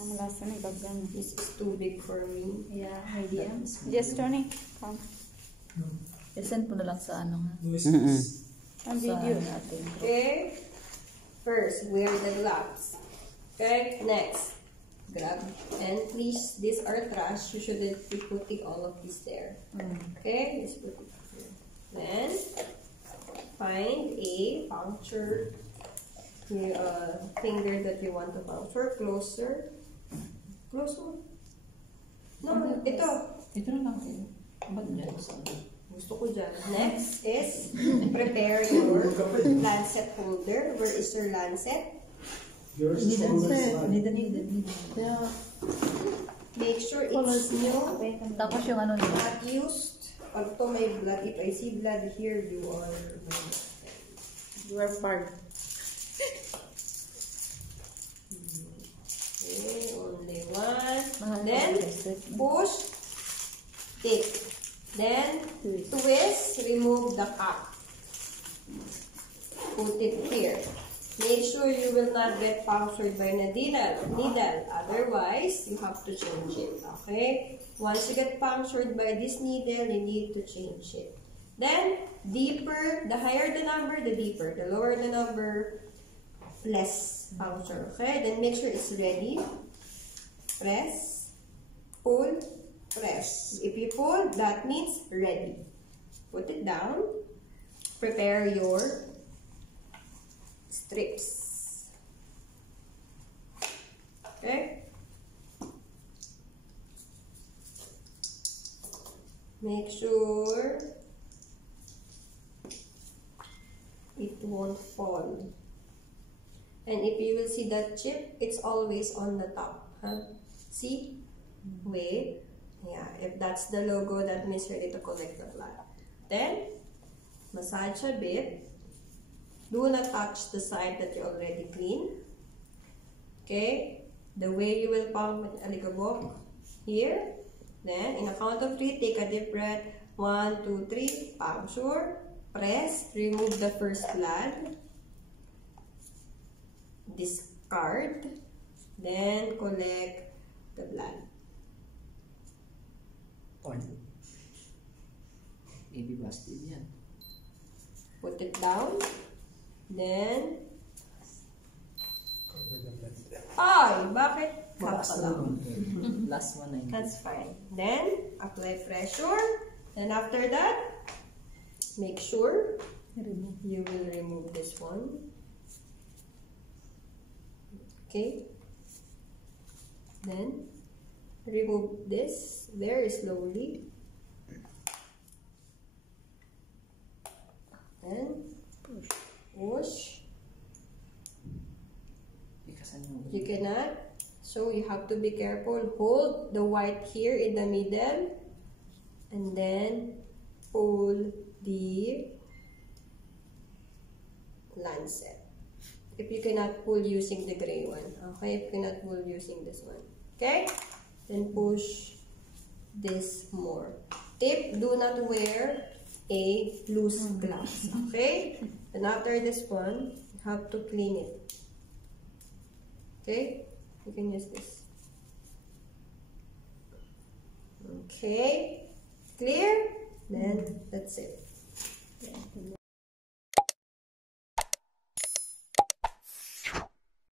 This is too big for me. Yeah, medium. Just Tony, come. I-send po na lang sa ano nga. On video. Natin. Okay. First, wear the gloves. Okay. Next, grab. And please, these are trash. You shouldn't be putting all of this there. Okay. Just put it here. Then, find a puncture finger that you want to puncture. Closer. Closer. No, ito. Ito na lang kayo. Ba't dyan? Gusto ko dyan. Next is prepare your lancet holder. Where is your lancet? Need. Kaya, Make sure it's new. tapos yung ano nila. Not used. Pag to may blood, if I see blood here, you are part. okay, only one. Then push, take. Then twist, remove the cap. Put it here. Make sure you will not get punctured by the needle. Otherwise, you have to change it. Okay? Once you get punctured by this needle, you need to change it. Then, deeper. The higher the number, the deeper. The lower the number, less puncture. Okay? Then make sure it's ready. Press. Pull. Press. If you pull, that means ready. Put it down. Prepare your strips. Okay? Make sure it won't fall. And if you will see that chip, it's always on the top. Huh? See? Wait. Yeah, if that's the logo, that means ready to collect the blood. Then, massage a bit. Do not touch the side that you already cleaned. Okay? The way you will pump with aligabok here. Then, in a count of 3, take a deep breath. 1, 2, 3. Puncture. Press. Remove the first blood. Discard. Then, collect the blood. Baby busted yan. Put it down. Then, ay, bakit? Cups lang. Last one na yun. That's fine. Then, apply pressure. And after that, make sure you will remove this one. Okay. Then, remove this very slowly. Then, push. You cannot. So, you have to be careful. Hold the white here in the middle. And then, pull the lancet. If you cannot pull using the gray one. Okay? If you cannot pull using this one. Okay? Then push this more. Tip, do not wear a loose gloves. Okay? Then after this one, you have to clean it. Okay? You can use this. Okay? Clear? Then that's it.